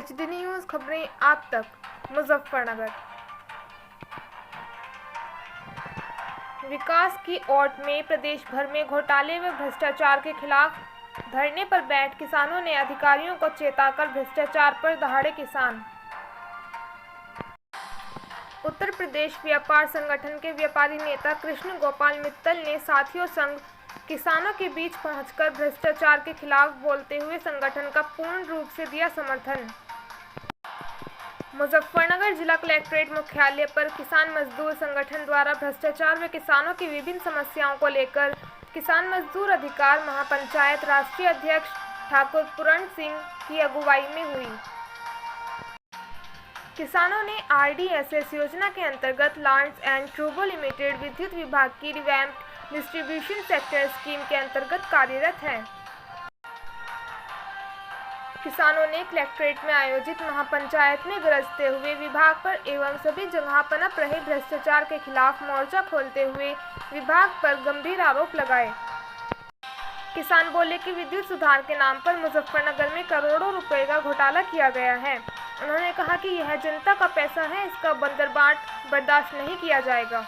HD news खबरें आप तक। मुजफ्फरनगर विकास की ओट में प्रदेश भर में घोटाले व भ्रष्टाचार के खिलाफ धरने पर बैठ किसानों ने अधिकारियों को चेताकर भ्रष्टाचार पर दहाड़े किसान। उत्तर प्रदेश व्यापार संगठन के व्यापारी नेता कृष्ण गोपाल मित्तल ने साथियों संग किसानों के बीच पहुंचकर भ्रष्टाचार के खिलाफ बोलते हुए संगठन का पूर्ण रूप से दिया समर्थन। मुजफ्फरनगर जिला कलेक्ट्रेट मुख्यालय पर किसान मजदूर संगठन द्वारा भ्रष्टाचार व किसानों की विभिन्न समस्याओं को लेकर किसान मजदूर अधिकार महापंचायत राष्ट्रीय अध्यक्ष ठाकुर पूरण सिंह की अगुवाई में हुई। किसानों ने RDSS योजना के अंतर्गत लॉन्स एंड ट्रूबो लिमिटेड विद्युत विभाग की रिवैम्प्ड डिस्ट्रीब्यूशन सेक्टर स्कीम के अंतर्गत कार्यरत है। किसानों ने कलेक्ट्रेट में आयोजित महापंचायत में गरजते हुए विभाग पर एवं सभी जगह पनप रहे भ्रष्टाचार के खिलाफ मोर्चा खोलते हुए विभाग पर गंभीर आरोप लगाए। किसान बोले कि विद्युत सुधार के नाम पर मुजफ्फरनगर में करोड़ों रुपए का घोटाला किया गया है। उन्होंने कहा कि यह जनता का पैसा है, इसका बंदरबाट बर्दाश्त नहीं किया जाएगा।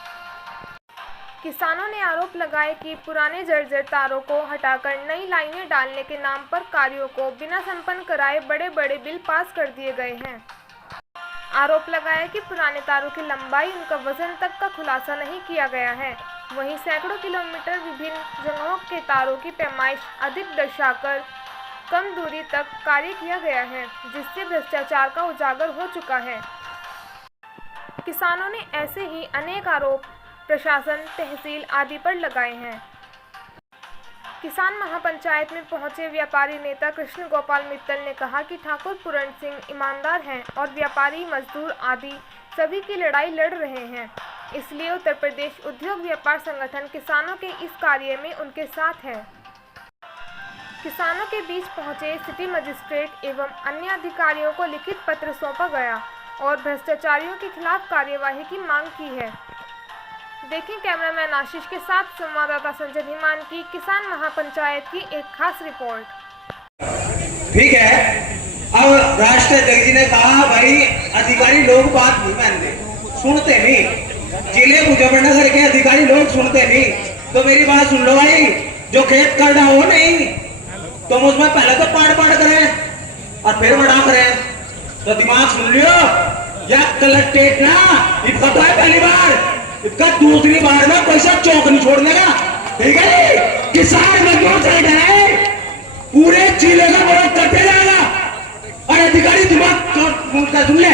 किसानों ने आरोप लगाए कि पुराने जर्जर तारों को हटाकर नई लाइनें डालने के नाम पर कार्यों को बिना संपन्न कराए बड़े बड़े बिल पास कर दिए गए हैं। आरोप लगाया कि पुराने तारों की लंबाई, उनका वजन तक का खुलासा नहीं किया गया है। वहीं सैकड़ों किलोमीटर विभिन्न जगहों के तारों की पैमाइश अधिक दर्शाकर कम दूरी तक कार्य किया गया है, जिससे भ्रष्टाचार का उजागर हो चुका है। किसानों ने ऐसे ही अनेक आरोप प्रशासन, तहसील आदि पर लगाए हैं। किसान महापंचायत में पहुंचे व्यापारी नेता कृष्ण गोपाल मित्तल ने कहा कि ठाकुर पूरण सिंह ईमानदार हैं और व्यापारी, मजदूर आदि सभी की लड़ाई लड़ रहे हैं। इसलिए उत्तर प्रदेश उद्योग व्यापार संगठन किसानों के इस कार्य में उनके साथ है। किसानों के बीच पहुंचे सिटी मजिस्ट्रेट एवं अन्य अधिकारियों को लिखित पत्र सौंपा गया और भ्रष्टाचारियों के खिलाफ कार्यवाही की मांग की है। देखें कैमरामैन आशीष के साथ संवाददाता संजय धीमान की किसान महापंचायत की एक खास रिपोर्ट। ठीक है, अब राष्ट्रीय अध्यक्ष जी ने कहा भाई अधिकारी लोग बात नहीं मानते, सुनते नहीं। जिले मुजफ्फरनगर के अधिकारी लोग सुनते नहीं, तो मेरी बात सुन लो भाई। जो खेत कर रहा हो नहीं तो उसमें पहले तो पाड़ करें और फिर बड़ा करें, तो दिमाग सुन लियो। या कलेक्ट्रेट ना इसका तो है पहली बार, इसका दूसरी बार में पैसा चौक नहीं छोड़ने का। ठीक है, किसान मजदूर साइड है, पूरे जिले का विरोध करते जाएगा। और अधिकारी दिमाग सुन ले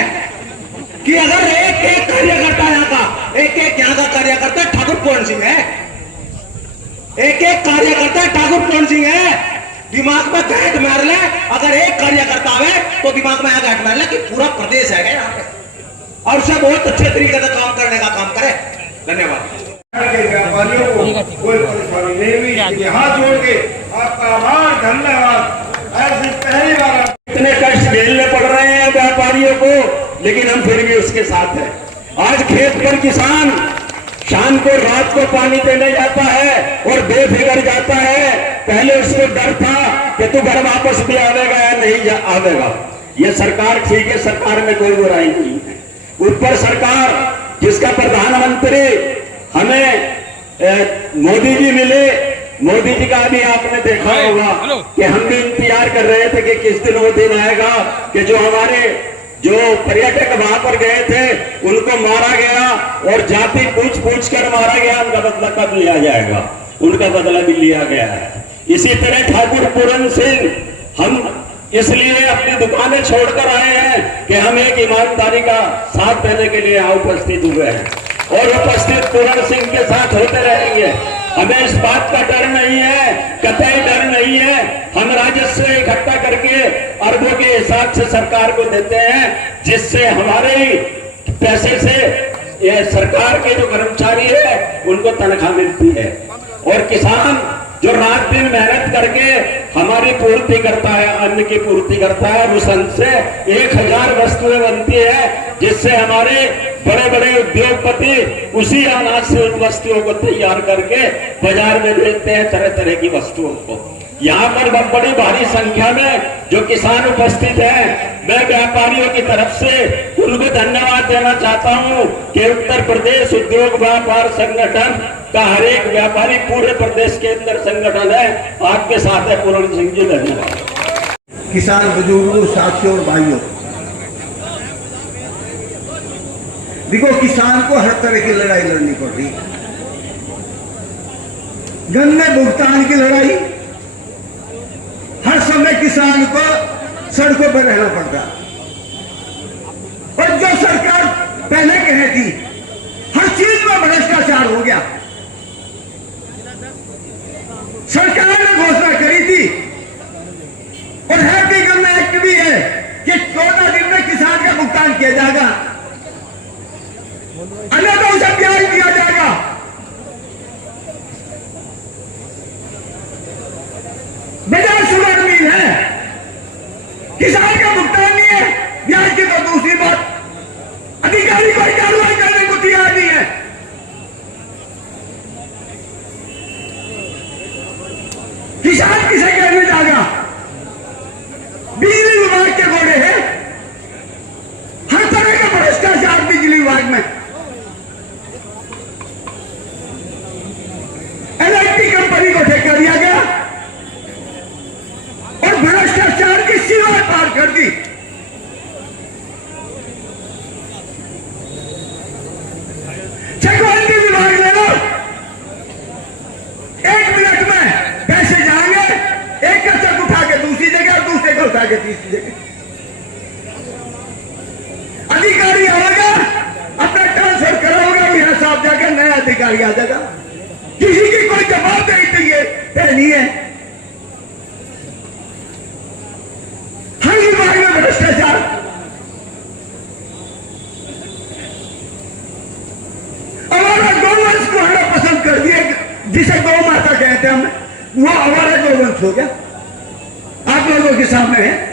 कि अगर एक एक कार्यकर्ता यहाँ का, एक एक यहाँ का कार्यकर्ता ठाकुर पूरण सिंह है, एक एक कार्यकर्ता ठाकुर पूरण सिंह है। दिमाग में गैट मार ले, अगर एक कार्यकर्ता है तो दिमाग में गैट मार ले कि पूरा प्रदेश है यहाँ पे, और उसे बहुत अच्छे तरीके से काम करने का काम करे। धन्यवाद। व्यापारियों को कोई परेशानी नहीं हुई, हाथ जोड़ के आपका आभार, धन्यवाद। ऐसी पहली बार इतने कष्ट झेलने पड़ रहे हैं व्यापारियों को, लेकिन हम फिर भी उसके साथ हैं। आज खेत पर किसान शाम को रात को पानी देने जाता है और बेफिक्र जाता है। पहले उसको डर था कि तू घर वापस भी आवेगा या नहीं आवेगा। ये सरकार ठीक है, सरकार में कोई बुराई नहीं है। ऊपर सरकार जिसका प्रधानमंत्री हमें मोदी जी मिले, मोदी जी का भी आपने देखा होगा कि हम भी इंतजार कर रहे थे कि किस दिन वो दिन आएगा कि जो पर्यटक वहां पर गए थे उनको मारा गया और जाति पूछ कर मारा गया, उनका बदला कब लिया जाएगा। उनका बदला भी लिया गया है। इसी तरह ठाकुर पूरण सिंह हम इसलिए अपनी दुकानें छोड़कर आए हैं कि हम एक ईमानदारी का साथ देने के लिए यहाँ उपस्थित हुए हैं और उपस्थित पूरण सिंह के साथ होते रहेंगे। हमें इस बात का डर नहीं है, कतई डर नहीं है। हम राजस्व इकट्ठा करके अरबों के हिसाब से सरकार को देते हैं, जिससे हमारे पैसे से ये सरकार के जो कर्मचारी है उनको तनख्वाह मिलती है। और किसान जो रात दिन मेहनत करके हमारी पूर्ति करता है, अन्न की पूर्ति करता है, उस अन्न से 1000 वस्तुएं बनती है, जिससे हमारे बड़े बड़े उद्योगपति उसी अनाज से उन वस्तुओं को तैयार करके बाजार में बेचते हैं, तरह तरह की वस्तुओं को। यहाँ पर बड़ी भारी संख्या में जो किसान उपस्थित हैं, मैं व्यापारियों की तरफ से उनको धन्यवाद देना चाहता हूँ कि उत्तर प्रदेश उद्योग व्यापार संगठन का हर एक व्यापारी पूरे प्रदेश के अंदर संगठन है, आपके साथ है। पूर्ण सिंह जी, धन्यवाद। किसान बुजुर्गों, साथियों और भाइयों, देखो किसान को हर तरह की लड़ाई लड़नी पड़ रही है। गन्ने भुगतान की लड़ाई, हर समय किसान को सड़कों पर रहना पड़ता है। और जो सरकार पहले कहे थी, हर चीज में भ्रष्टाचार हो गया। सरकार ने घोषणा करी थी और हैप्पी गन्ना एक्ट भी है कि 14 दिन में किसान का भुगतान किया जाएगा, अन्यथा उसे ब्याज दिया जाएगा। बाजार शुगर मिल है, किसान का भुगतान नहीं है, ब्याज की तो दूसरी बात। अधिकारी कोई कार्रवाई करने को तैयार नहीं है। किसान किसे कहने जाएगा? बिजली विभाग के घोड़े हैं, हर तरह का भ्रष्टाचार बिजली विभाग में। एलआईटी कंपनी को ठेका दिया गया और भ्रष्टाचार की सीमा पार कर दी। चकवाती विभाग ले लो, 1 मिनट में पैसे जाएंगे, एक का चक उठा के दूसरी जगह और दूसरे को उठा के तीसरी जगह। अधिकारी आएगा, अपना ट्रांसफर कराओगे, यहां साहब जाकर नया अधिकारी आ जाएगा। किसी की कोई जवाबदेही नहीं है। हर विभाग में भ्रष्टाचार। हमारा गौवंश को हमें पसंद कर दिए, जिसे गौ माता कहते हैं हम, वो हमारा गौवंश हो गया। आप लोगों के सामने है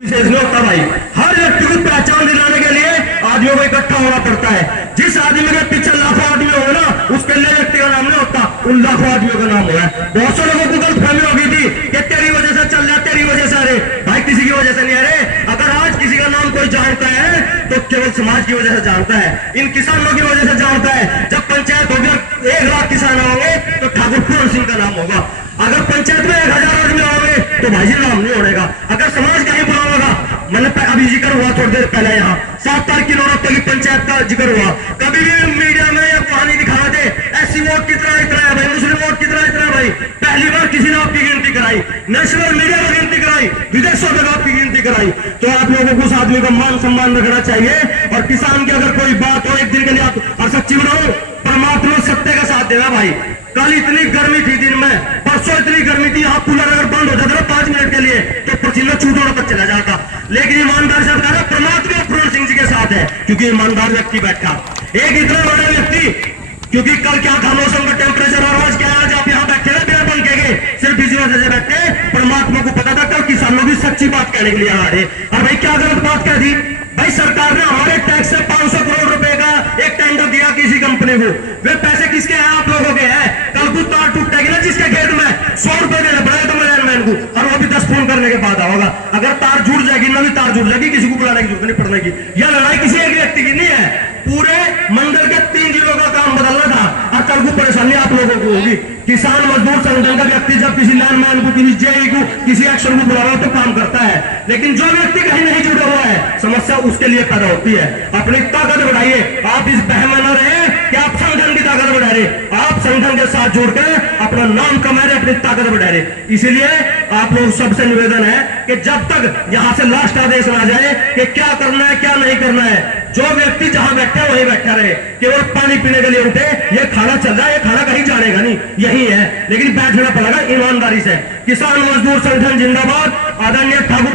विशेष लोकता भाई, हर व्यक्ति को पहचान दिलाने के लिए आदमियों को इकट्ठा होना पड़ता है। जिस आदमी के पीछे लाखों आदमी होगा ना, उसके लिए व्यक्ति का नाम नहीं होता, उन लाखों आदमियों का नाम होगा। बहुत से लोगों को गलतफहमी हो गई थी कि तेरी वजह से चल रहा, तेरी वजह से। अरे भाई, किसी की वजह से नहीं। अरे अगर आज किसी का नाम कोई जानता है तो केवल समाज की वजह से जानता है, इन किसानों की वजह से जानता है। जब पंचायत होगी, 1 लाख किसान होंगे तो ठाकुर पूर्ण सिंह का नाम होगा। अगर पंचायत में 1000 आदमी होंगे तो भाई जी नाम नहीं होगा। अगर समाज का ही बुरा होगा, मैंने अभी जिक्र हुआ थोड़ी देर पहले, यहाँ 7 तारीख की नौरत्ता की पंचायत का जिक्र हुआ। कभी भी मीडिया में या कहानी दिखावा दे, ऐसी वोट कितना इतना है भाई, मुस्लिम वोट कितना इतना है भाई। पहली बार किसी ने आपकी गिनती कराई, नेशनल मीडिया में गिनती कराई, विदेशों में आपकी गिनती कराई। तो आप लोगों को उस आदमी का मान सम्मान रखना चाहिए। और किसान की अगर कोई बात हो, एक दिन के लिए आप और सच्ची बनाओ, परमात्मा सत्य का साथ देना भाई। कल इतनी गर्मी थी दिन में, परसों इतनी गर्मी थी, यहाँ कूलर अगर बंद हो जाता ना 5 मिनट के लिए तो पसीना छूटों तक चला जाता। लेकिन ईमानदार साहब कहा, परमात्मा पूर्ण सिंह जी के साथ है, क्योंकि ईमानदार व्यक्ति बैठा। एक इतना बड़ा व्यक्ति, क्योंकि कल क्या था मौसम का टेम्परेचर और आज क्या, आज आप यहाँ बैठे ना बिना पंखे के, सिर्फ बिजली वजह से बैठे। परमात्मा को पता था कल किसानों की सच्ची बात कहने के लिए आ रहे। और भाई क्या गलत बात कह दी भाई? सरकार ने हमारे टैक्स से 500 करोड़ रुपए का एक टेंडर दिया किसी कंपनी को। वे पैसे किसके हैं? आप लोगों के हैं। कल को तार टूटेगी ना जिसके खेत में, 100 रुपए देना पड़ेगा तो मैन को, और वो भी 10 फोन करने के बाद होगा। अगर तार जुड़ जाएगी ना, भी तार जुड़ जाएगी, किसी को बुलाने की जरूरत नहीं पड़ने की। यह लड़ाई किसी एक व्यक्ति की नहीं है, पूरे मंडल के 3 जिलों का काम बदलना था। और कल को परेशानी आप लोगों को होगी। किसान मजदूर संगठन का व्यक्ति जब किसी लैंडमैन को, किसी जेई को, किसी एक्शन को बुलावा तो काम करता है, लेकिन जो व्यक्ति कहीं नहीं जुड़ा हुआ है, समस्या उसके लिए पैदा होती है। अपनी ताकत बढ़ाइए। आप इस बहम में न रहे कि आप संगठन की ताकत बढ़ा रहे, आप संगठन के साथ जुड़कर अपना नाम कमा रहे, अपनी ताकत बढ़ा रहे। इसीलिए आप लोग सबसे निवेदन है कि जब तक यहां से लास्ट आदेश ना जाए कि क्या करना है क्या नहीं करना है, जो व्यक्ति जहां बैठा है वहीं बैठा रहे। केवल पानी पीने के लिए उठे, ये खाना चल रहा है, ये खाना कहीं जानेगा नहीं, यही है। लेकिन बैठना पड़ेगा ईमानदारी से। किसान मजदूर संगठन जिंदाबाद। आदरणीय ठाकुर